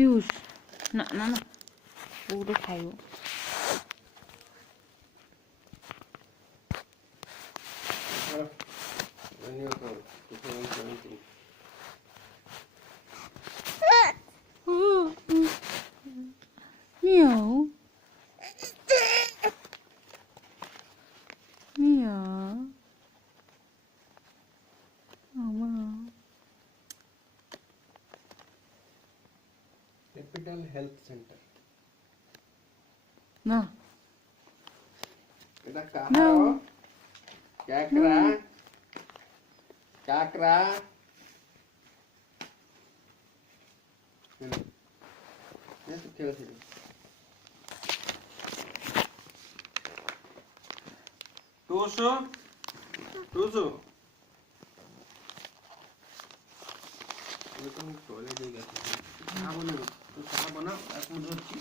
পিউষ না না না ওগুলো খাইও মিয়াও মিয়াও মামা कैपिटल हेल्थ सेंटर না এটা কাহার No. কাকরা কাকরা ये तो खेल खेल टूसो टूसो ये तो टॉयलेट ही गया खाबो ना तो खा बना এখন ধরছি